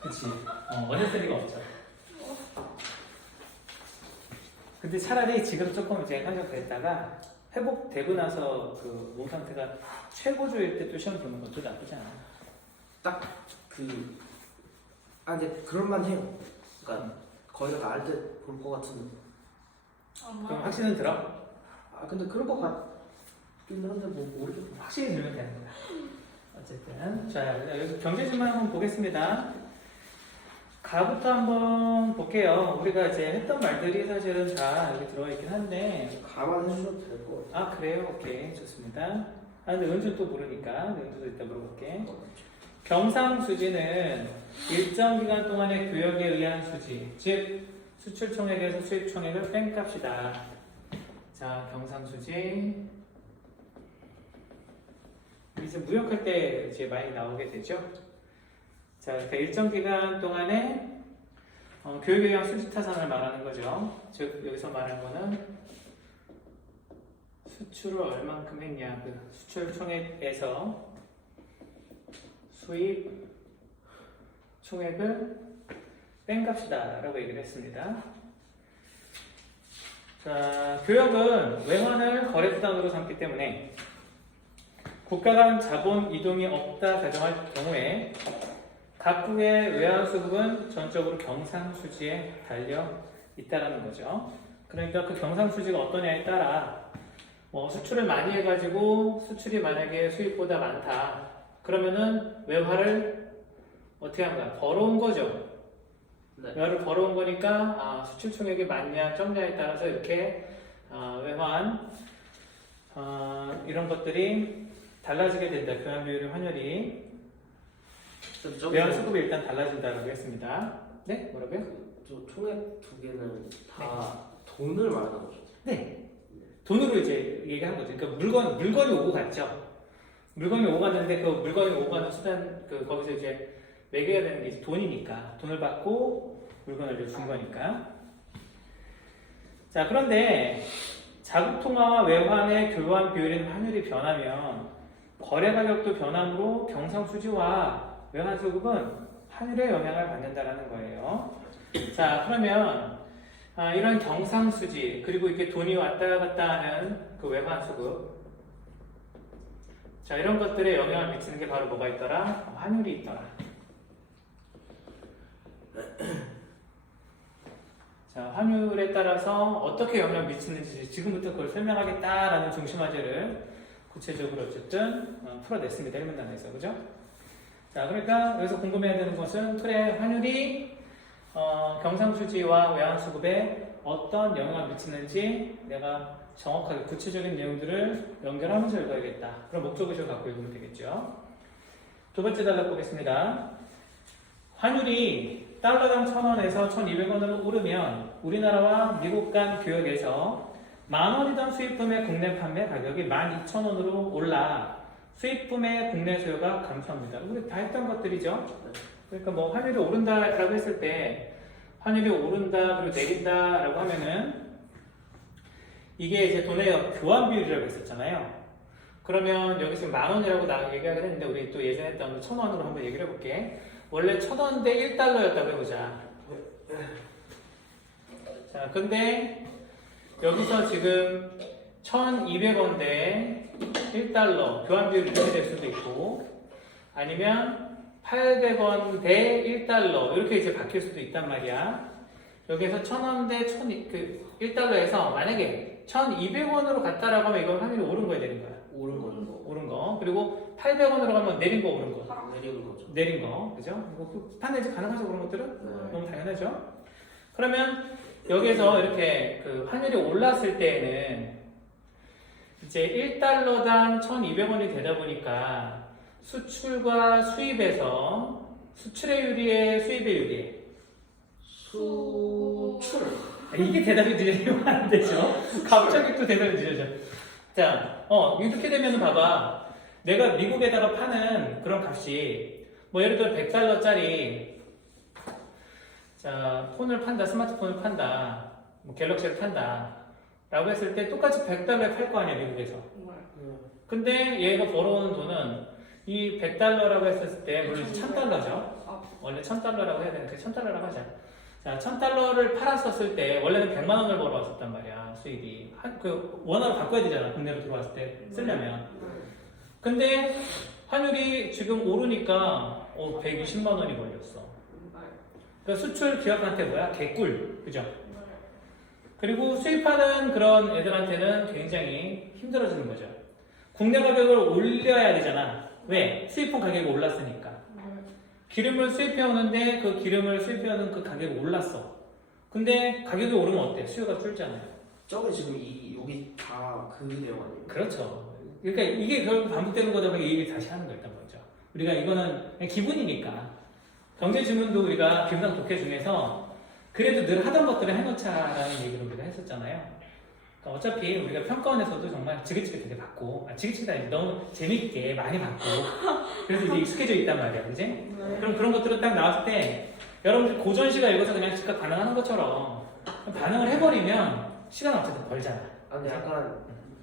그치? 어렸을 리가 없죠. 근데 차라리 지금 조금 이제 환경됐다가 회복되고 나서 그 몸 상태가 최고조일 때 또 시험 보는 것도 나쁘지 않아. 딱 근데 그럴만 해요. 그러니까 거의 다 알 때 볼 것 같은. 그럼 확신은 들어? 근데 그럴 것 같긴 한데 뭐 모르겠어. 확신이 들면 되는 거야. 어쨌든 자 여기서 경제지만 한번 보겠습니다. 가부터 한번 볼게요. 우리가 이제 했던 말들이 사실은 다 여기 들어가 있긴 한데 가만 해주셔도 될 것 같아요. 그래요? 오케이 좋습니다. 근데 은준 또 모르니까 은준도 이따 물어볼게. 경상수지는 일정 기간 동안의 교역에 의한 수지, 즉 수출총액에서 수입총액을 뺀 값이다. 자, 경상수지 이제 무역할 때 이제 많이 나오게 되죠. 자, 그러니까 일정 기간 동안에 교역에 의한 수지 타산을 말하는 거죠. 즉 여기서 말하는 거는 수출을 얼만큼 했냐, 그 수출총액에서 수입 총액을 뺀 값이다 라고 얘기를 했습니다. 자, 교역은 외환을 거래수단으로 삼기 때문에 국가 간 자본 이동이 없다 가정할 경우에 각국의 외환수급은 전적으로 경상수지에 달려 있다는 거죠. 그러니까 그 경상수지가 어떠냐에 따라 수출을 많이 해가지고 수출이 만약에 수입보다 많다 그러면은 외화를 어떻게 한 거야? 벌어온 거죠. 네. 외화를 벌어온 거니까 수출 총액이 많냐 적냐에 따라서 이렇게 외환 이런 것들이 달라지게 된다. 교환 비율의 환율이 외환 수급이 일단 달라진다고 했습니다. 네? 뭐라고요? 저 총액 두 개는 다 돈을 말하는 거죠. 네. 돈으로 이제 얘기한 거죠. 그러니까 물건이 오고 갔죠. 물건이 오고 갔는데 그 물건이 오고 가는 수단 거기서 이제 매겨야 되는 게 이제 돈이니까 돈을 받고 물건을 준 거니까. 자, 그런데 자국 통화와 외환의 교환 비율인 환율이 변하면 거래 가격도 변함으로 경상수지와 외환 수급은 환율에 영향을 받는다라는 거예요. 자, 그러면 이런 경상수지 그리고 이렇게 돈이 왔다 갔다 하는 그 외환 수급, 자 이런 것들에 영향을 미치는 게 바로 뭐가 있더라? 환율이 있더라. 자, 환율에 따라서 어떻게 영향을 미치는지 지금부터 그걸 설명하겠다라는 중심 화제를 구체적으로 어쨌든 풀어냈습니다. 1문 단에서 그죠? 자, 그러니까 여기서 궁금해야 되는 것은 그래 환율이 경상수지와 외환수급에 어떤 영향을 미치는지 내가 정확하게 구체적인 내용들을 연결하면서 읽어야겠다. 그럼 목적의식을 갖고 읽으면 되겠죠. 두 번째 단락 보겠습니다. 환율이 달러당 1,000원에서 1,200원으로 오르면 우리나라와 미국 간 교역에서 10,000원이던 수입품의 국내 판매 가격이 12,000원으로 올라 수입품의 국내 수요가 감소합니다. 우리 다 했던 것들이죠. 그러니까 뭐 환율이 오른다라고 했을 때 환율이 오른다 그리고 내린다라고 하면은 이게 이제 돈의 교환 비율이라고 했었잖아요. 그러면 여기 지금 10,000원이라고 나 얘기하긴 했는데 우리 또 예전에 했던 1,000원으로 한번 얘기를 해볼게. 원래 1,000원 대 1달러였다고 해보자. 자, 근데 여기서 지금 1,200원 대 1달러 교환 비율이 이렇게 될 수도 있고 아니면 800원 대 1달러 이렇게 이제 바뀔 수도 있단 말이야. 여기에서 1,000원 대 1달러에서 만약에 1,200원으로 갔다라고 하면 이건 환율이 오른 거야, 내린 거야? 오른 거죠. 오른 거. 그리고 800원으로 가면 내린 거, 오른 거. 내리는 거죠. 내린 거, 그죠? 뭐 판매지 가능하죠, 그런 것들은? 네. 너무 당연하죠. 그러면 여기서 이렇게 그 환율이 올랐을 때에는 이제 1달러당 1,200원이 되다 보니까 수출과 수입에서 수출의 유리에 수입의 유리에 수출. 이게 대답이 늦으면 안 되죠. 갑자기 또 대답이 늦어져. 자, 이렇게 되면 봐봐. 내가 미국에다가 파는 그런 값이 뭐 예를 들어 100달러짜리 자, 폰을 판다, 스마트폰을 판다, 뭐 갤럭시를 판다 라고 했을 때 똑같이 100달러에 팔 거 아니야, 미국에서. 근데 얘가 벌어오는 돈은 이 100달러라고 했을 때 물론 1000달러죠. 아, 원래 1000달러라고 해야 되는데 1000달러라고 하자. 자, 1000달러를 팔았었을 때 원래는 100만 원을 벌어왔었단 말이야. 수입이. 그 원화로 바꿔야 되잖아. 국내로 들어왔을 때 쓰려면. 근데 환율이 지금 오르니까 120만 원이 걸렸어. 그러니까 수출 기업한테 뭐야? 개꿀. 그죠? 그리고 수입하는 그런 애들한테는 굉장히 힘들어지는 거죠. 국내 가격을 올려야 되잖아. 왜? 수입품 가격이 올랐으니까. 기름을 수입해 오는데 그 기름을 수입해 오는 그 가격이 올랐어. 근데 가격이 오르면 어때? 수요가 줄잖아요. 저게 지금 여기 다 그 내용 아니에요? 그렇죠. 그러니까 이게 결국 반복되는 거다 보니까 이 얘기를 다시 하는 거였단 말이죠. 우리가 이거는 그냥 기분이니까. 경제 지문도 우리가 기분상 독해 중에서 그래도 늘 하던 것들을 해놓자라는 얘기를 우리가 했었잖아요. 그러니까 어차피 우리가 평가원에서도 정말 지긋지긋하게 받고, 지긋지긋 아니지, 너무 재밌게 많이 받고, 그래서 이제 익숙해져 있단 말이야, 그지? 그럼 그런 것들은 딱 나왔을 때, 여러분들 고전시가 읽어서 그냥 즉각 반응하는 것처럼 반응을 해버리면 시간 어쨌든 벌잖아. 아 근데 약간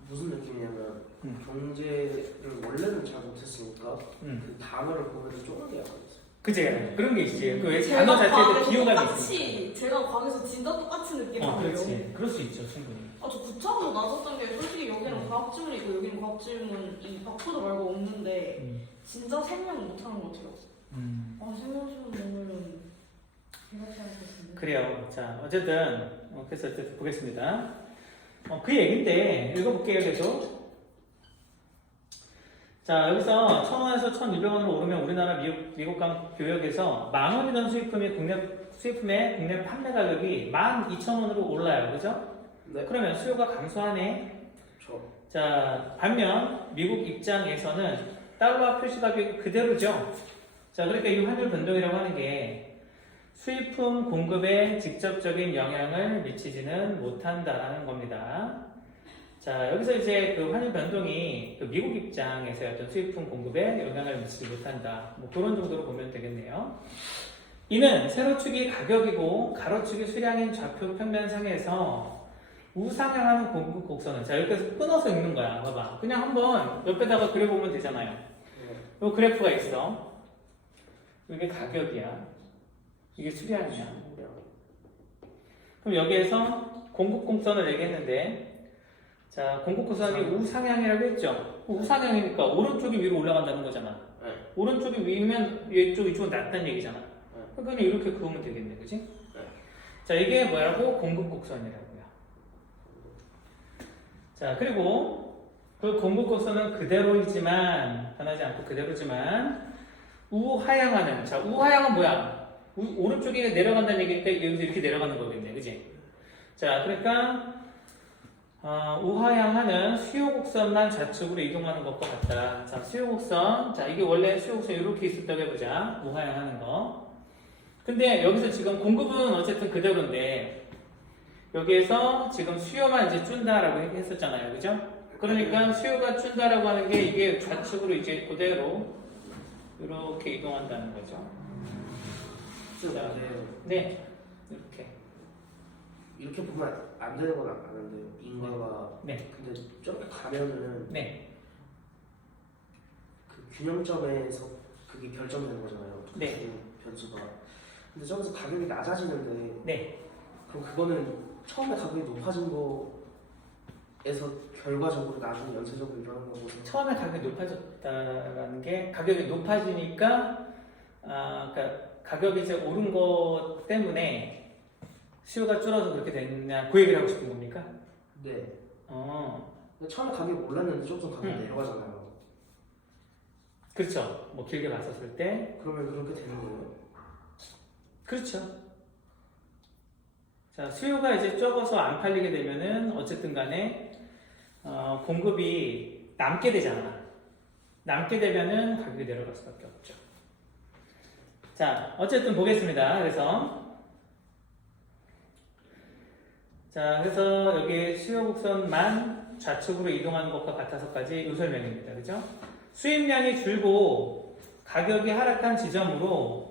무슨 느낌이냐면 경제를 원래는 잘 못했으니까 그 단어를 보면 쫑하게 약간 있어요. 그치? 그런 게 있지. 그 왜 제가 단어 자체에도 과거에서 비호감이 똑같이 있으니까. 제가 과거에서 진짜 똑같은 느낌이에요. 그렇지. 그럴 수 있죠, 충분히. 아, 저 구차로 나섰던 게 솔직히 여기는 과학질문 있고 여기는 과학질문 이 바코드 말고 없는데 진짜 생명 못하는 것 같아요. 아, 생명질문 보면은 이렇게 할 것 같은데. 그래요. 자, 어쨌든 그래서 어쨌든 보겠습니다. 그 얘긴데 읽어볼게요, 계속. 자, 여기서 1,000원에서 1,200원으로 오르면 우리나라 미국 간 교역에서 10,000원이던 수입품의 국내 판매 가격이 12,000원으로 올라요. 그죠? 네. 그러면 수요가 감소하네. 저 자, 반면 미국 입장에서는 달러 표시 가격이 그대로죠. 자, 그러니까 이 환율 변동이라고 하는 게 수입품 공급에 직접적인 영향을 미치지는 못한다라는 겁니다. 자, 여기서 이제 그 환율 변동이 그 미국 입장에서의 어떤 수입품 공급에 영향을 미치지 못한다. 뭐 그런 정도로 보면 되겠네요. 이는 세로축이 가격이고 가로축이 수량인 좌표 평면상에서 우상향하는 공급 곡선은, 자, 여기까지 끊어서 읽는 거야. 봐봐. 그냥 한번 옆에다가 그려보면 되잖아요. 요 그래프가 있어. 이게 가격이야. 이게 수량이야. 그럼 여기에서 공급 곡선을 얘기했는데, 자, 공급 곡선이 우상향이라고 했죠. 우상향이니까 오른쪽이 위로 올라간다는 거잖아. 네. 오른쪽이 위면 이쪽은 낮다는 얘기잖아. 네. 그러니까 이렇게 그으면 되겠네, 그지? 네. 자, 이게 뭐라고? 공급 곡선이라고요. 자, 그리고 그 공급 곡선은 그대로이지만, 변하지 않고 그대로지만, 우하향하는, 자, 우하향은 뭐야? 오른쪽이 내려간다는 얘기니까 여기서 이렇게 내려가는 거겠네, 그지? 자, 그러니까, 우하향하는 수요 곡선만 좌측으로 이동하는 것과 같다. 자, 수요 곡선. 자, 이게 원래 수요 곡선 이렇게 있었다고 해보자. 우하향하는 거. 근데 여기서 지금 공급은 어쨌든 그대로인데, 여기에서 지금 수요만 이제 준다라고 했었잖아요. 그죠? 그러니까 수요가 준다라고 하는 게 이게 좌측으로 이제 그대로 이렇게 이동한다는 거죠. 자, 네. 이렇게. 이렇게 보면 안 되는 건 아는데요. 인과가. 네. 근데 저렇게 가면은 네. 그 균형점에서 그게 결정되는 거잖아요. 네. 그 변수가. 근데 저기서 가격이 낮아지는데. 네. 그럼 그거는 처음에 가격이 높아진 거에서 결과적으로 나중에 연쇄적으로 일어나는 거고. 처음에 가격이 높아졌다라는 게 가격이 높아지니까 그러니까 가격이 이제 오른 것 때문에 수요가 줄어서 그렇게 됐냐 그 얘기를 하고 싶은 겁니까? 네. 근데 처음에 가격이 올랐는데 조금 가격이 내려가잖아요. 그렇죠. 뭐 길게 봤었을 때 그러면 그렇게 되는 거예요? 그렇죠. 자, 수요가 이제 적어서 안 팔리게 되면은 어쨌든 간에 공급이 남게 되잖아. 남게 되면은 가격이 내려갈 수밖에 없죠. 자, 어쨌든 보겠습니다. 그래서 여기 수요 곡선만 좌측으로 이동하는 것과 같아서까지 이 설명입니다. 그죠? 수입량이 줄고 가격이 하락한 지점으로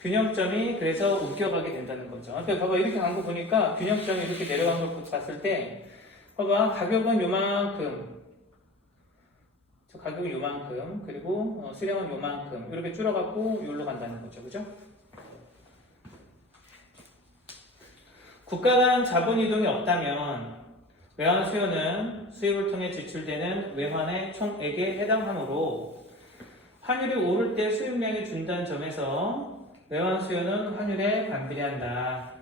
균형점이 그래서 웃겨가게 된다는 거죠. 그러니까 봐봐, 이렇게 간 거 보니까 균형점이 이렇게 내려간 걸 봤을 때 봐봐, 가격은 요만큼 그래서 가격이 요만큼, 그리고 수량은 요만큼 이렇게 줄어갖고 여기로 간다는 거죠, 그죠? 국가 간 자본 이동이 없다면 외환 수요는 수입을 통해 지출되는 외환의 총액에 해당하므로 환율이 오를 때 수입량이 준다는 점에서 외환 수요는 환율에 반비례한다.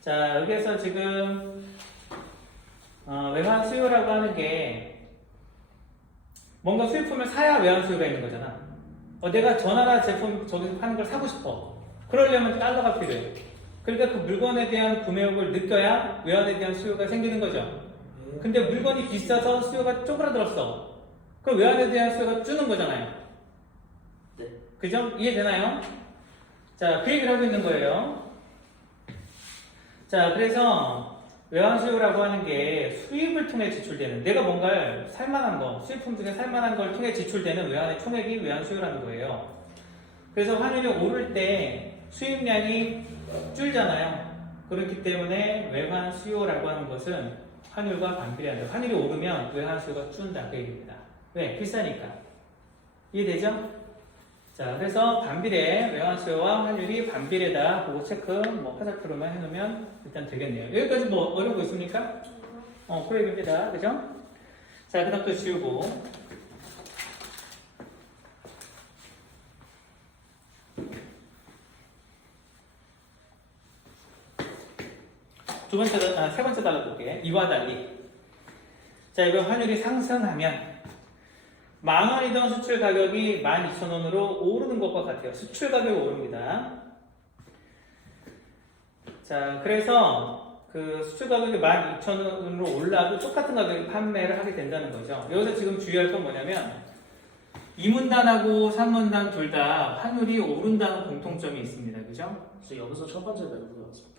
자, 여기에서 지금 외환 수요라고 하는 게 뭔가 수입품을 사야 외환 수요가 있는 거잖아. 내가 저 나라 제품 저기서 파는 걸 사고 싶어. 그러려면 달러가 필요해. 그러니까 그 물건에 대한 구매욕을 느껴야 외환에 대한 수요가 생기는 거죠. 근데 물건이 비싸서 수요가 쪼그라들었어. 그럼 외환에 대한 수요가 주는 거잖아요. 네. 그죠? 이해되나요? 자, 그 얘기를 하고 있는 거예요. 자, 그래서 외환 수요라고 하는 게 수입을 통해 지출되는, 내가 뭔가를 살만한 거, 수입품 중에 살만한 걸 통해 지출되는 외환의 총액이 외환 수요라는 거예요. 그래서 환율이 오를 때 수입량이 줄잖아요. 그렇기 때문에 외환 수요라고 하는 것은 환율과 반비례한다. 환율이 오르면 외환 수요가 준다. 그 얘기입니다. 왜? 비싸니까. 이해되죠? 자, 그래서 반비례, 외환 수요와 환율이 반비례다. 그거 체크, 화살표로만 해놓으면 일단 되겠네요. 여기까지 어려운 거 있습니까? 그 얘기입니다. 그죠? 자, 그 다음 또 지우고. 세 번째 달러 볼게. 이와 달리. 자, 이거 환율이 상승하면 10,000원이던 수출 가격이 12,000원으로 오르는 것과 같아요. 수출 가격이 오릅니다. 자, 그래서 그 수출 가격이 12,000원으로 올라도 똑같은 가격에 판매를 하게 된다는 거죠. 여기서 지금 주의할 건 뭐냐면 이문단하고 산문단 둘 다 환율이 오른다는 공통점이 있습니다. 그죠? 그래서 여기서 첫 번째 멤버가 왔습니다.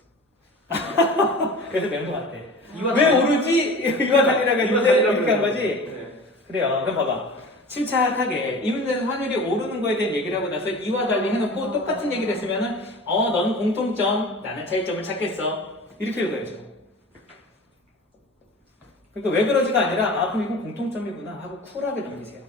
그래서 멤버 같대. 왜 오르지? 이와 달리라가 이렇게 한 거지? 네. 그래요. 그럼 봐봐. 침착하게 이문제는 환율이 오르는 거에 대한 얘기를 하고 나서 이와 달리 해놓고 똑같은 얘기를 했으면은 너는 공통점, 나는 차이점을 찾겠어. 이렇게 읽어야죠. 그러니까 왜 그러지가 아니라 그럼 이건 공통점이구나 하고 쿨하게 넘기세요.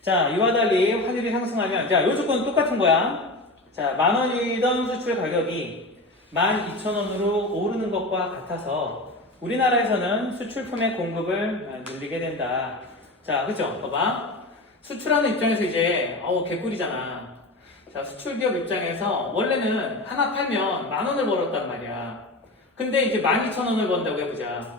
자, 이와 달리 환율이 상승하면 자, 요 조건은 똑같은 거야. 자, 10,000원이던 수출 가격이 12,000원으로 오르는 것과 같아서 우리나라에서는 수출품의 공급을 늘리게 된다. 자, 그죠? 봐봐. 수출하는 입장에서 이제, 개꿀이잖아. 자, 수출기업 입장에서 원래는 하나 팔면 10,000원을 벌었단 말이야. 근데 이제 12,000원을 번다고 해보자.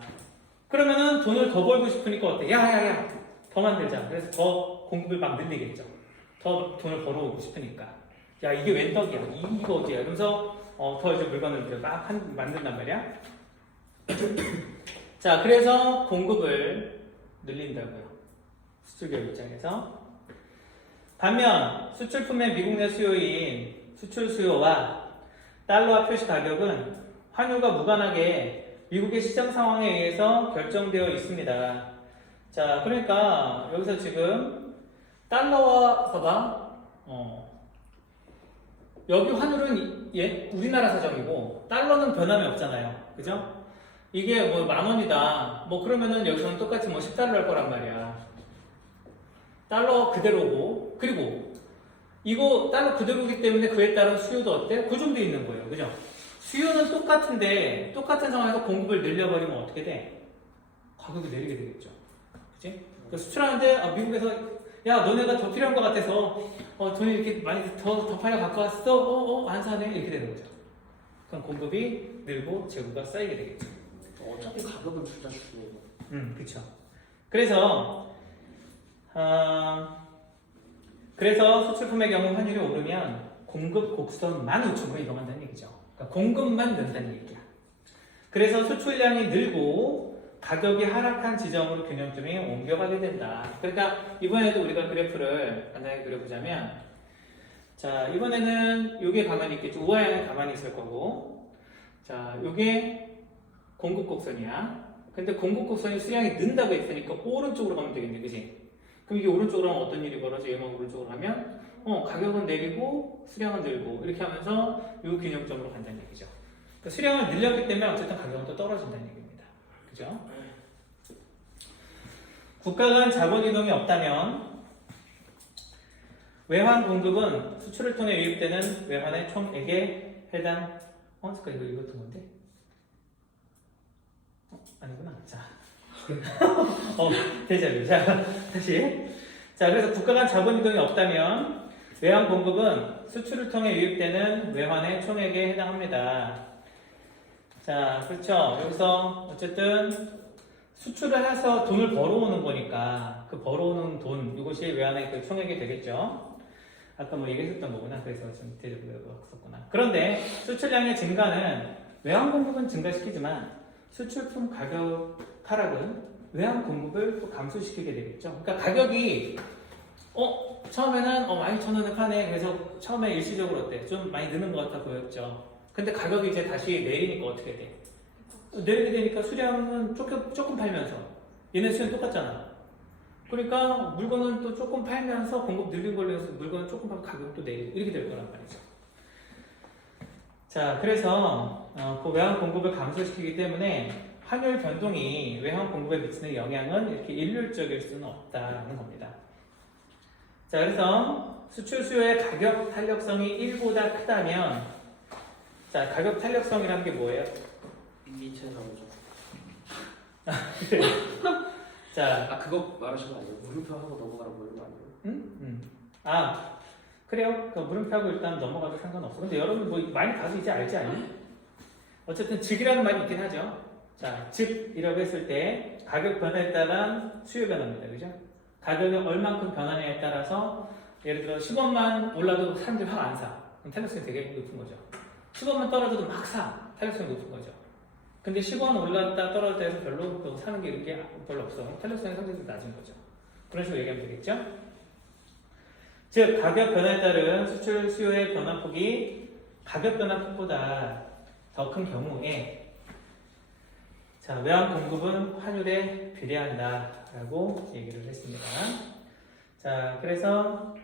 그러면은 돈을 더 벌고 싶으니까 어때? 야, 더 만들자. 그래서 더 공급을 막 늘리겠죠. 더 돈을 벌어오고 싶으니까. 야, 이게 웬 떡이야? 이거 어디야? 이러면서 더 이제 물건을 이제 막 만든단 말이야. 자, 그래서 공급을 늘린다고요. 수출기업 입장에서. 반면 수출품의 미국 내 수요인 수출 수요와 달러화 표시 가격은 환율과 무관하게 미국의 시장 상황에 의해서 결정되어 있습니다. 자, 그러니까 여기서 지금 달러와 봐봐. 여기 환율은 우리나라 사정이고 달러는 변함이 없잖아요. 그죠? 이게 10,000원이다. 그러면은 여기서는 똑같이 10달러 할 거란 말이야. 달러 그대로고, 그리고 이거 달러 그대로기 때문에 그에 따른 수요도 어때? 고정되어 있는 거예요. 그죠? 수요는 똑같은데 똑같은 상황에서 공급을 늘려버리면 어떻게 돼? 가격을 내리게 되겠죠. 그치? 수출하는데 미국에서 야, 너네가 더 필요한 것 같아서 돈이 이렇게 많이 더 팔려 갖고 왔어? 안 사네? 이렇게 되는 거죠. 그럼 공급이 늘고 재고가 쌓이게 되겠죠. 어차피 가격은 둘 다 중요해요. 그쵸. 그래서 수출품의 경우 환율이 오르면 공급 곡선만 우측으로 이동한다는 얘기죠. 그러니까 공급만 는다는 얘기야. 그래서 수출량이 늘고 가격이 하락한 지점으로 균형점이 옮겨가게 된다. 그러니까 이번에도 우리가 그래프를 간단히 그려보자면, 자, 이번에는 요게 가만히 있겠죠. 우하향이 가만히 있을 거고, 자, 요게 공급 곡선이야. 근데 공급 곡선이 수량이 는다고 했으니까 오른쪽으로 가면 되겠네, 그지? 그럼 이게 오른쪽으로 하면 어떤 일이 벌어져? 얘만 오른쪽으로 하면 가격은 내리고 수량은 늘고 이렇게 하면서 요 균형점으로 간다는 얘기죠. 그러니까 수량을 늘렸기 때문에 어쨌든 가격은 또 떨어진다는 얘기입니다. 그죠? 국가 간 자본 이동이 없다면 외환 공급은 수출을 통해 유입되는 외환의 총액에 해당. 잠깐 이거 읽었던 건데. 아니구나. 자, 대자뷰. 자, 다시. 자, 그래서 국가 간 자본 이동이 없다면 외환 공급은 수출을 통해 유입되는 외환의 총액에 해당합니다. 자, 그렇죠. 여기서 어쨌든 수출을 해서 돈을 벌어오는 거니까 그 벌어오는 돈, 이것이 외환의 그 총액이 되겠죠. 아까 뭐 얘기했었던 거구나. 그래서 좀 대자뷰가 썼구나. 그런데 수출량의 증가는 외환 공급은 증가시키지만 수출품 가격 하락은 외환 공급을 또 감소시키게 되겠죠. 그러니까 가격이 처음에는 12,000원에 파네. 그래서 처음에 일시적으로 어때? 좀 많이 느는 것 같아 보였죠. 근데 가격이 이제 다시 내리니까 어떻게 돼? 내리게 되니까 수량은 조금 팔면서 얘네 수량 똑같잖아. 그러니까 물건은 또 조금 팔면서 공급 늘린 걸로 해서 물건은 조금 팔면 가격도 내리고 이렇게 될 거란 말이죠. 자, 그래서 그 외환 공급을 감소시키기 때문에 환율 변동이 외환 공급에 미치는 영향은 이렇게 일률적일 수는 없다는 겁니다. 자, 그래서 수출 수요의 가격 탄력성이 1보다 크다면, 자, 가격 탄력성이라는 게 뭐예요? 밑에 나오죠. 자, 그거 말하신 거 아니에요? 물음표 하고 넘어가라고 이런 거 아니에요? 아, 그래요? 그 물음표하고 일단 넘어가도 상관없어. 근데 여러분 뭐 많이 가서 이제 알지 않니? 어쨌든 즉이라는 말이 있긴 하죠. 자, 즉이라고 했을 때 가격 변화에 따른 수요 변화입니다. 그죠? 가격이 얼만큼 변하냐에 따라서 예를 들어 10원만 올라도 사람들이 확 안 사. 그럼 탄력성이 되게 높은 거죠. 10원만 떨어져도 막 사. 탄력성이 높은 거죠. 근데 10원 올랐다 떨어졌다 해서 별로 또 사는 게 이런 게 별로 없어. 탄력성이 상대적으로 낮은 거죠. 그런 식으로 얘기하면 되겠죠? 즉, 가격 변화에 따른 수출 수요의 변화폭이 가격 변화폭보다 더 큰 경우에 자, 외환 공급은 환율에 비례한다라고 얘기를 했습니다. 자, 그래서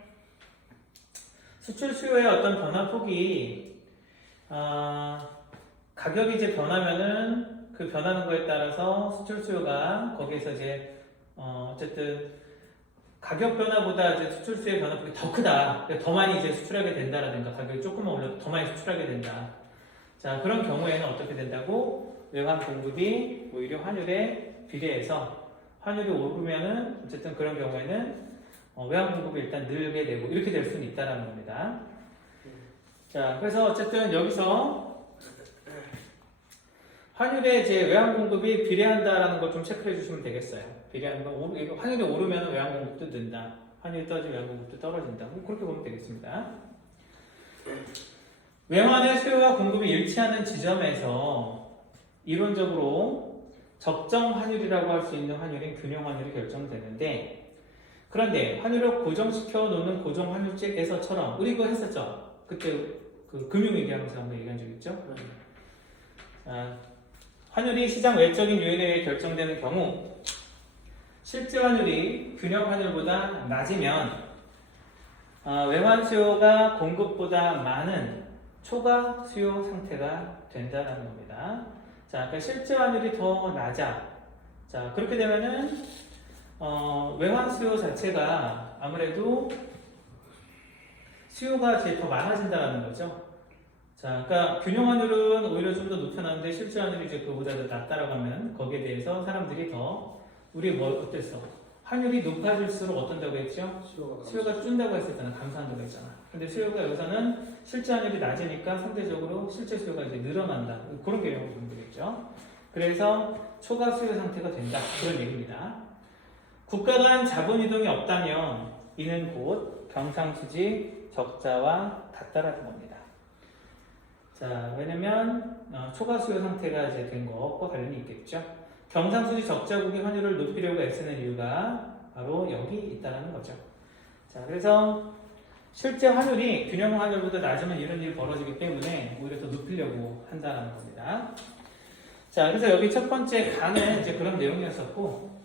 수출 수요의 어떤 변화폭이 가격이 이제 변하면은 그 변하는 거에 따라서 수출 수요가 거기에서 이제 어쨌든 가격 변화보다 이제 수출 수요의 변화폭이 더 크다. 그러니까 더 많이 이제 수출하게 된다라든가 가격이 조금만 올려도 더 많이 수출하게 된다. 자, 그런 경우에는 어떻게 된다고? 외환 공급이 오히려 환율에 비례해서 환율이 오르면은 어쨌든 그런 경우에는 외환 공급이 일단 늘게 되고 이렇게 될 수는 있다라는 겁니다. 자, 그래서 어쨌든 여기서 환율에 이제 외환 공급이 비례한다라는 걸 좀 체크해 주시면 되겠어요. 비례하는 건 환율이 오르면 외환 공급도 는다. 환율이 떨어지면 외환 공급도 떨어진다. 그렇게 보면 되겠습니다. 외환의 수요와 공급이 일치하는 지점에서 이론적으로 적정 환율이라고 할 수 있는 환율인 균형 환율이 결정되는데, 그런데 환율을 고정시켜 놓는 고정 환율제에서처럼 우리 이거 했었죠. 그때 그 금융 얘기하면서 한번 얘기한 적 있죠. 환율이 시장 외적인 요인에 의해 결정되는 경우 실제 환율이 균형 환율보다 낮으면 외환 수요가 공급보다 많은 초과 수요 상태가 된다는 겁니다. 자, 그러니까 실제 환율이 더 낮아. 자, 그렇게 되면은 외환 수요 자체가 아무래도 수요가 이제 더 많아진다는 거죠. 자, 그러니까 균형 환율은 오히려 좀 더 높여놨는데 실제 환율이 이제 그보다 더 낮다라고 하면 거기에 대해서 사람들이 더 우리 뭐 어땠어? 환율이 높아질수록 어떤다고 했죠? 수요가 준다고 했었잖아. 감소한다고 했잖아. 근데 수요가 여기서는 실제 환율이 낮으니까 상대적으로 실제 수요가 이제 늘어난다. 그런 개념을 보면 되겠죠. 그래서 초과 수요 상태가 된다. 그런 얘기입니다. 국가 간 자본 이동이 없다면 이는 곧 경상수지 적자와 같다라는 겁니다. 자, 왜냐면 초과 수요 상태가 이제 된 것과 관련이 있겠죠. 경상수지 적자국이 환율을 높이려고 애쓰는 이유가 바로 여기 있다는 거죠. 자, 그래서 실제 환율이 균형 환율보다 낮으면 이런 일이 벌어지기 때문에 오히려 더 높이려고 한다는 겁니다. 자, 그래서 여기 첫 번째 간은 이제 그런 내용이었었고,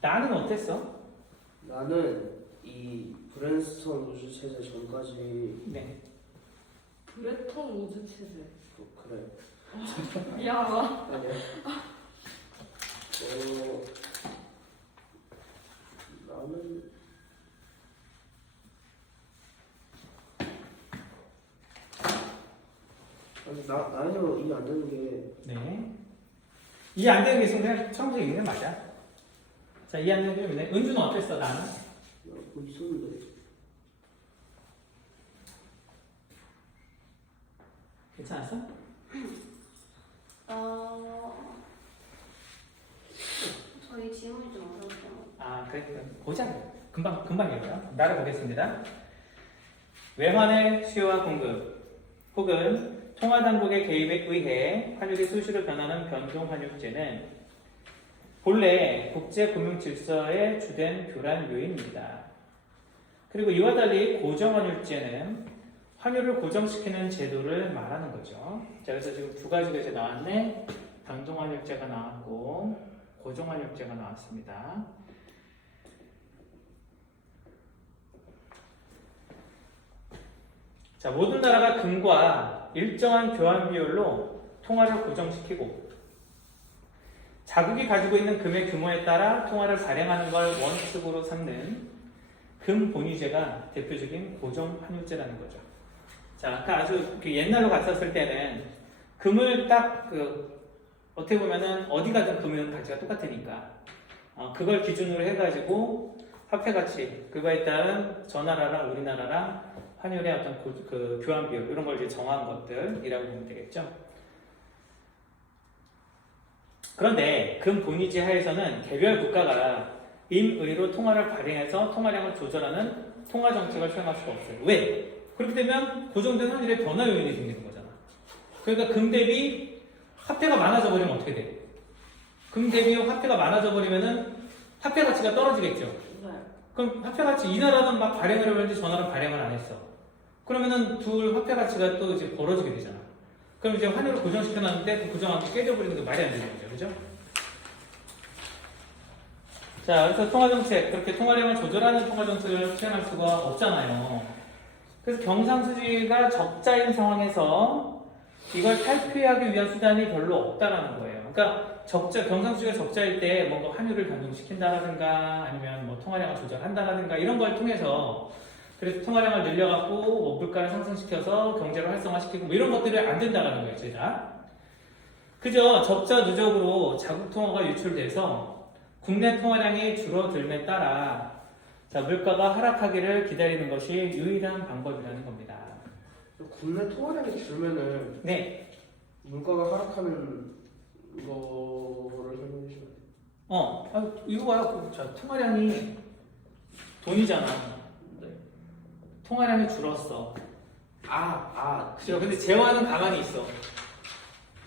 나는 어땠어? 나는 이 브랜스턴 우주 체제 전까지 네. 브레턴 우즈 체제. 그래. 야, 아니야. 나는 이해 안 되는 게 네. 이해 안 되는 게 있으면 그냥 처음부터 읽는 게 맞아. 자, 이해 안 되는 게 있네. 은주는 어땠어, 나는? 뭐 있었는데 괜찮았어? 저희 지문이 좀 어려웠어요. 아, 그래. 보자. 금방 읽어요. 나를 보겠습니다. 외환의 수요와 공급 혹은 통화당국의 개입에 의해 환율이 수시로 변하는 변동환율제는 본래 국제금융질서의 주된 교란 요인입니다. 그리고 이와 달리 고정환율제는 환율을 고정시키는 제도를 말하는 거죠. 자, 그래서 지금 두 가지가 이제 나왔네. 변동환율제가 나왔고 고정환율제가 나왔습니다. 자, 모든 나라가 금과 일정한 교환 비율로 통화를 고정시키고 자국이 가지고 있는 금의 규모에 따라 통화를 발행하는 걸 원칙으로 삼는 금 본위제가 대표적인 고정 환율제라는 거죠. 자, 아까 아주 옛날로 갔었을 때는 금을 딱 어떻게 보면은 어디 가든 금은 가치가 똑같으니까 그걸 기준으로 해가지고 화폐 가치 그거에 따른 저 나라랑 우리나라랑 환율의 어떤 교환 비율 이런 걸 이제 정한 것들이라고 보면 되겠죠. 그런데 금 본위제 하에서는 개별 국가가 임의로 통화를 발행해서 통화량을 조절하는 통화 정책을 수행할 수가 없어요. 왜? 그렇게 되면 고정된 환율의 변화 요인이 생기는 거잖아. 그러니까 금 대비 화폐가 많아져 버리면 어떻게 돼? 금 대비 화폐가 많아져 버리면은 화폐 가치가 떨어지겠죠. 네. 그럼 화폐 가치 이 나라는 막 발행을 하는데 저 나라는 발행을 안 했어. 그러면은 둘 화폐 가치가 또 이제 벌어지게 되잖아. 그럼 이제 환율을 고정시켜 놨는데 그 고정하고 깨져버리는 게 말이 안 되는 거죠. 그죠? 자, 그래서 통화정책, 그렇게 통화량을 조절하는 통화정책을 수행할 수가 없잖아요. 그래서 경상수지가 적자인 상황에서 이걸 탈피하기 위한 수단이 별로 없다라는 거예요. 그러니까 경상수지가 적자일 때 뭔가 환율을 변동시킨다라든가 아니면 뭐 통화량을 조절한다라든가 이런 걸 통해서 그래서 통화량을 늘려갖고 뭐 물가를 상승시켜서 경제를 활성화시키고 뭐 이런 것들이 안 된다라는 거예요, 제가. 그저 적자 누적으로 자국 통화가 유출돼서 국내 통화량이 줄어들에 따라 자, 물가가 하락하기를 기다리는 것이 유일한 방법이라는 겁니다. 국내 통화량이 줄면은 네. 물가가 하락하는 거를 설명해 주시면 돼요. 이거 봐요. 자, 통화량이 돈이잖아. 네. 통화량이 줄었어. 그죠. 근데 재화는 가만히 있어.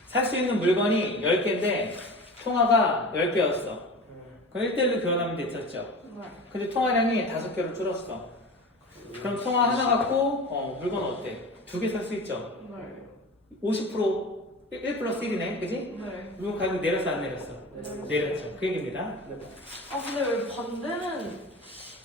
살 수 있는 물건이 10개인데 통화가 10개였어. 그럼 1대1로 교환하면 됐었죠. 네. 근데 통화량이 5개로 줄었어. 그럼 통화 하나 갖고 물건 어때? 2개 살 수 있죠. 네. 50% 1 플러스 1이네. 그지? 네. 그리고 가격 내렸어 안 내렸어? 내렸죠. 그 얘기입니다. 근데 왜 반대는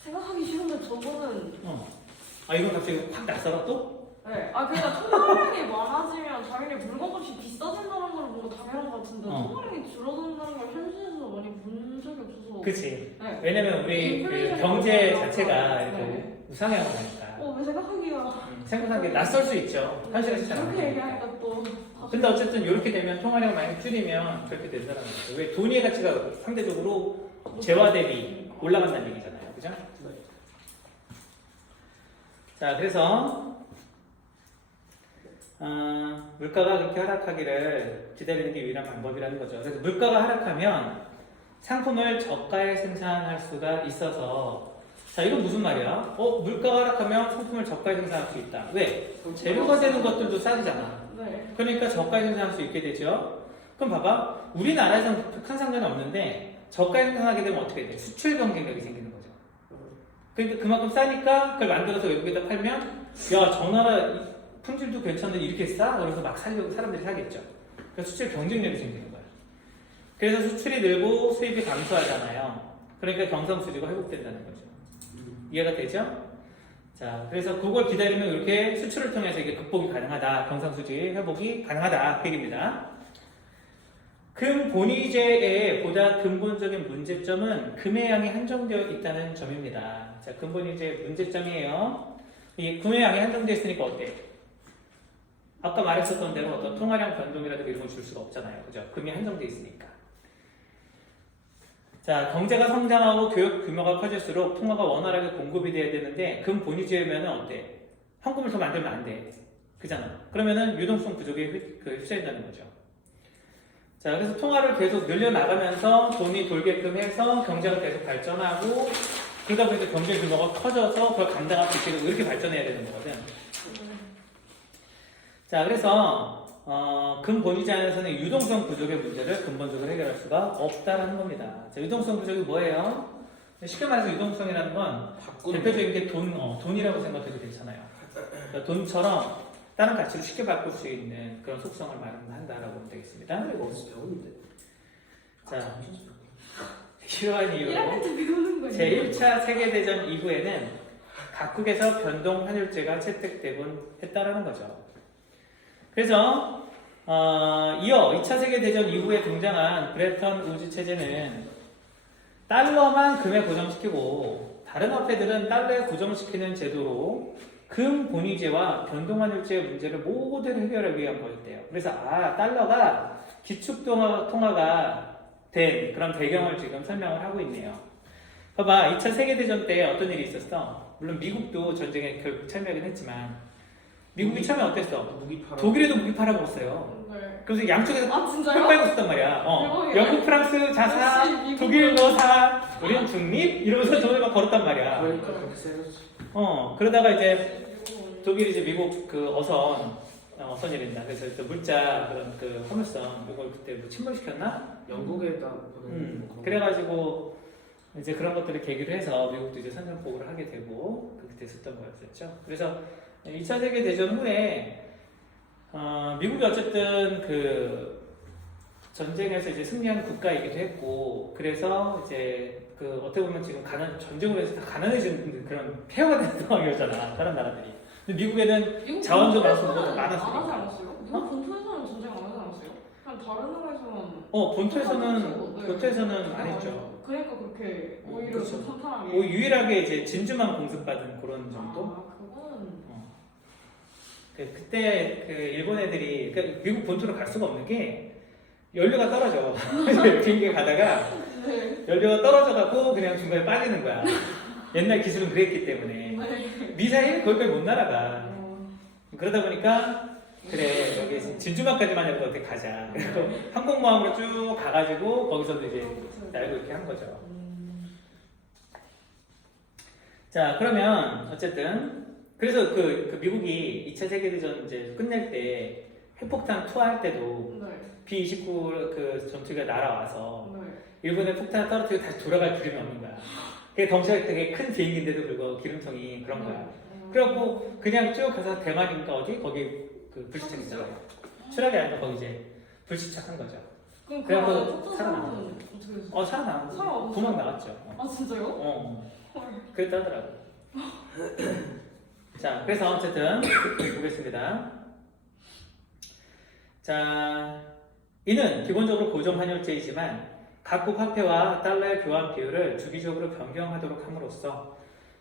생각하기 쉬운데 저거는 이건 갑자기 확 낯설어 또? 네. 그러니까 통화량이 많아지면 당연히 물건값이 비싸진다는 건 뭔가 당연한 것 같은데 통화량이 줄어든다는 걸 현실에서 많이 본 적이 없어서. 그치. 네. 왜냐면 우리 그 경제 자체가 이렇게 우상향을 하니까. 왜 생각하기가. 생각하기 낯설 수 있죠. 현실에서 잘 안 이렇게 보니까. 얘기하니까 또. 근데 어쨌든 이렇게 되면 통화량을 많이 줄이면 그렇게 된다는 거죠. 왜 돈의 가치가 상대적으로 재화 대비 올라간다는 얘기잖아요. 그죠? 자, 그래서 물가가 그렇게 하락하기를 기다리는 게 유일한 방법이라는 거죠. 그래서 물가가 하락하면 상품을 저가에 생산할 수가 있어서 자, 이건 무슨 말이야? 물가가 하락하면 상품을 저가에 생산할 수 있다. 왜? 재료가 되는 것들도 싸지잖아. 네. 그러니까 저가에 생산할 수 있게 되죠. 그럼 봐봐. 우리나라에서는 큰 상관이 없는데 저가에 생산하게 되면 어떻게 돼? 수출 경쟁력이 생기는 거죠. 그러니까 그만큼 싸니까 그걸 만들어서 외국에다 팔면 야, 저 나라 품질도 괜찮은데 이렇게 싸? 그래서 막 사려고 사람들이 사겠죠. 그래서 수출 경쟁력이 생기는 거예요. 그래서 수출이 늘고 수입이 감소하잖아요. 그러니까 경상수지가 회복된다는 거죠. 이해가 되죠? 자, 그래서 그걸 기다리면 이렇게 수출을 통해서 이게 극복이 가능하다. 경상수지 회복이 가능하다. 그 얘기입니다. 금 본위제의 보다 근본적인 문제점은 금의 양이 한정되어 있다는 점입니다. 자, 금 본위제의 문제점이에요. 이 금의 양이 한정되어 있으니까 어때? 아까 말했었던 대로 어떤 통화량 변동이라든가 이런 걸 줄 수가 없잖아요. 그죠? 금이 한정되어 있으니까. 자, 경제가 성장하고 교육 규모가 커질수록 통화가 원활하게 공급이 돼야 되는데 금 본위제면 어때? 현금을 더 만들면 안 돼. 그잖아. 그러면은 유동성 부족에 휩싸인다는 거죠. 자, 그래서 통화를 계속 늘려나가면서 돈이 돌게끔 해서 경제가 계속 발전하고 그러다 보니까 경제 규모가 커져서 그걸 감당할 수 있게 이렇게 발전해야 되는 거거든. 자, 그래서 금 본위제 안에서는 유동성 부족의 문제를 근본적으로 해결할 수가 없다는 겁니다. 자, 유동성 부족이 뭐예요? 쉽게 말해서 유동성이라는 건 대표적인 게 돈이라고 생각해도 괜찮아요. 그러니까 돈처럼 다른 가치로 쉽게 바꿀 수 있는 그런 속성을 말한다라고 보면 되겠습니다. 이거 어디서 배웠는데? 자, 이러한 이유로 1학년 때 배우는 거예요. 제1차 세계대전 이후에는 각국에서 변동 환율제가 채택되곤 했다라는 거죠. 그래서 이어 2차 세계대전 이후에 등장한 브레턴 우즈 체제는 달러만 금에 고정시키고 다른 화폐들은 달러에 고정시키는 제도로 금 본위제와 변동환율제의 문제를 모두 해결하기 위한 거였대요. 그래서 달러가 기축통화가 된 그런 배경을 지금 설명을 하고 있네요. 봐봐, 2차 세계대전 때 어떤 일이 있었어? 물론 미국도 전쟁에 결국 참여하긴 했지만 미국이 처음에 어땠어? 무기 팔아. 독일에도 무기 팔아먹었어요. 네. 그래서 양쪽에서 아 진짜요? 빨빨고 있었단 말이야. 대박이네. 영국, 프랑스 자사, 역시 미국은- 독일 너 사, 우린 중립 이러면서 돈을 막 걸었단 말이야. 그러니까 그렇게 세졌지. 그러다가 이제 독일이 이제 미국 그 어선이랬나. 그래서 또 물자 그런 그 화물선 이걸 그때 뭐 침몰시켰나? 영국에다 보내는 거. 그래가지고 이제 그런 것들을 계기로 해서 미국도 이제 선전포고를 하게 되고 그렇게 됐었던 거였었죠. 그래서 2차 세계 대전 후에 미국이 어쨌든 그 전쟁에서 이제 승리한 국가이기도 했고 그래서 이제 그 어떻게 보면 지금 전쟁으로 해서 다 가난해진 그런 폐허가 된 상황이었잖아 다른 나라들이. 근데 미국에는 미국 자원도 본토에서는 많고 뭐가 안 하지 많았으니까. 않았어요? 미국 본토에서는 전쟁 안 하지 않았어요? 그냥 다른 나라에서는 본토에서는 안 했죠. 그러니까 그렇게 오히려 그렇죠. 좀 탄탄하게. 뭐 유일하게 이제 진주만 공습받은 그런 정도. 아 그건 그때 그 일본 애들이 그러니까 미국 본토로 갈 수가 없는 게 연료가 떨어져. 비행기 가다가 네. 연료가 떨어져갖고 그냥 중간에 빠지는 거야. 옛날 기술은 그랬기 때문에 미사일 거기까지 못 날아가. 그러다 보니까 그래 여기 진주만까지만 해도 어떻게 가자. 그래서 항공모함으로 쭉 가가지고 거기서도 이제 날고 이렇게 한 거죠. 자 그러면 어쨌든 그래서 그 미국이 2차 세계대전 이제 끝낼 때 핵폭탄 투하할 때도 B-29 그 전투기가 날아와서 일본에 폭탄을 떨어뜨리고 다시 돌아갈 기름이 없는 거야. 그게 덩치가 되게 큰 비행기인데도 불구하고 기름통이 그런 거야. 그래갖고 그냥 쭉 가서 대만인가 어디 거기 그 불시착 있잖아요. 추락이 아니라 거기 이제 불시착한 거죠. 그럼 그래갖고 그 살아남은 사람은 어떻게 됐어요? 살아남고 살아남았어요? 도망 나갔죠. 아 진짜요? 헐. 그랬다 하더라고. 자, 그래서 어쨌든 보겠습니다. 자, 이는 기본적으로 고정 환율제이지만 각국 화폐와 달러의 교환 비율을 주기적으로 변경하도록 함으로써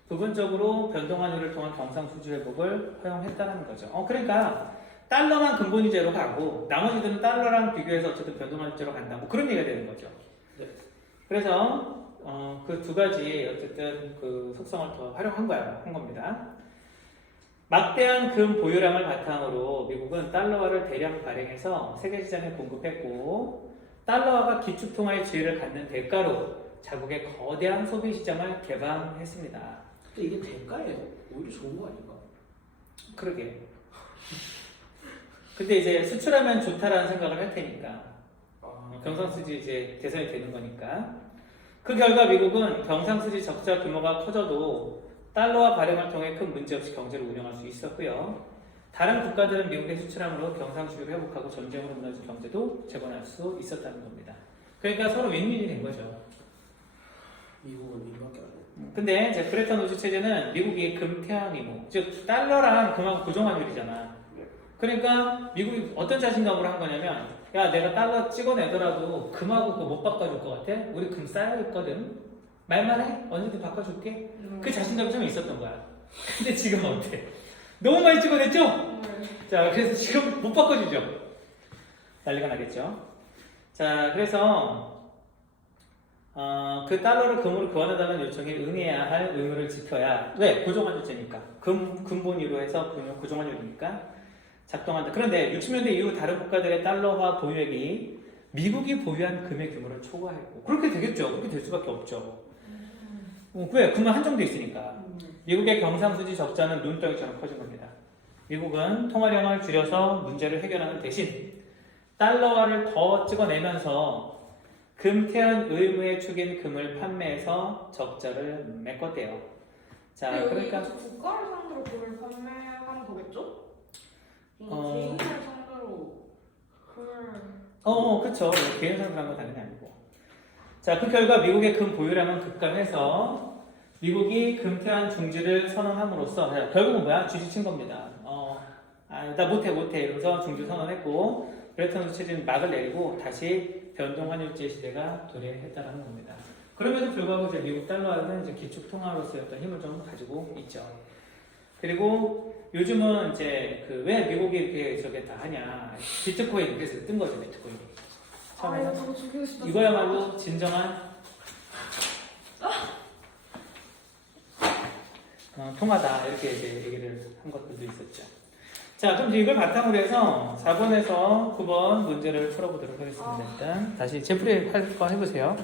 부분적으로 변동 환율을 통한 경상수지 회복을 허용했다는 거죠. 그러니까 달러만 근본위제로 가고 나머지들은 달러랑 비교해서 어쨌든 변동 환율제로 간다. 뭐 그런 얘기가 되는 거죠. 네. 그래서 그 두 가지 어쨌든 그 속성을 더 활용한 겁니다. 막대한 금 보유량을 바탕으로 미국은 달러화를 대량 발행해서 세계 시장에 공급했고 달러화가 기축통화의 지위를 갖는 대가로 자국의 거대한 소비 시장을 개방했습니다. 근데 이게 대가에 오히려 좋은 거 아닌가? 그러게. 근데 이제 수출하면 좋다라는 생각을 할 테니까 경상수지 이제 개선이 되는 거니까. 그 결과 미국은 경상수지 적자 규모가 커져도 달러화 발행을 통해 큰 문제 없이 경제를 운영할 수 있었고요. 다른 국가들은 미국에 수출함으로 경상수지를 회복하고 전쟁으로 무너진 경제도 재건할 수 있었다는 겁니다. 그러니까 서로 윈윈이 된 거죠. 미국은 미국밖에 안 해. 근데 이제 브레턴 우즈 체제는 미국이 금태환이고 즉 달러랑 금하고 고정환율이잖아. 그러니까 미국이 어떤 자신감으로 한 거냐면 야, 내가 달러 찍어내더라도 금하고 그거 못 바꿔줄 것 같아? 우리 금 쌓여있거든? 말만 해? 언제든 바꿔줄게? 그 자신감이 좀 있었던 거야. 근데 지금은 어때? 너무 많이 찍어냈죠? 자, 그래서 지금 못 바꿔주죠? 난리가 나겠죠? 자, 그래서 그 달러를 금으로 교환해달라는 요청에 응해야 할 의무를 지켜야. 왜? 고정환율제니까. 근본위로 해서 고정환율이니까 작동한다. 그런데 60년대 이후 다른 국가들의 달러화 보유액이 미국이 보유한 금의 규모를 초과했고, 그렇게 되겠죠. 그렇게 될 수밖에 없죠. 왜? 금은 한정돼 있으니까. 미국의 경상수지 적자는 눈덩이처럼 커진 겁니다. 미국은 통화량을 줄여서 문제를 해결하는 대신 달러화를 더 찍어내면서 금 태연 의무에 축인 금을 판매해서 적자를 메꿨대요. 자, 그러니까 국가를 상대로 금을 판매하는 거겠죠? 개인을 상대로 금을 그쵸. 개인 상대로 한 건 당연히 아니고. 자, 그 결과 미국의 금 보유량은 급감해서 미국이 금태환 중지를 선언함으로써 결국은 뭐야? 쥐지친 겁니다. 나 못해 이러면서 중지 선언했고 브레튼 우드 체제는 막을 내리고 다시 변동환율제 시대가 도래했다는 겁니다. 그럼에도 불구하고 이제 미국 달러는 이제 기축 통화로서의 어떤 힘을 좀 가지고 있죠. 그리고 요즘은 이제 왜 미국이 이렇게 저게 다 하냐? 비트코인 그래서 뜬 거죠, 비트코인. 처음에는 저거 죽이고 싶다. 이거야말로 진정한 통화다 이렇게 이제 얘기를 한 것들도 있었죠. 자, 그럼 이제 이걸 바탕으로 해서 4번에서 9번 문제를 풀어보도록 하겠습니다. 일단 다시 제프리 할 거 해보세요.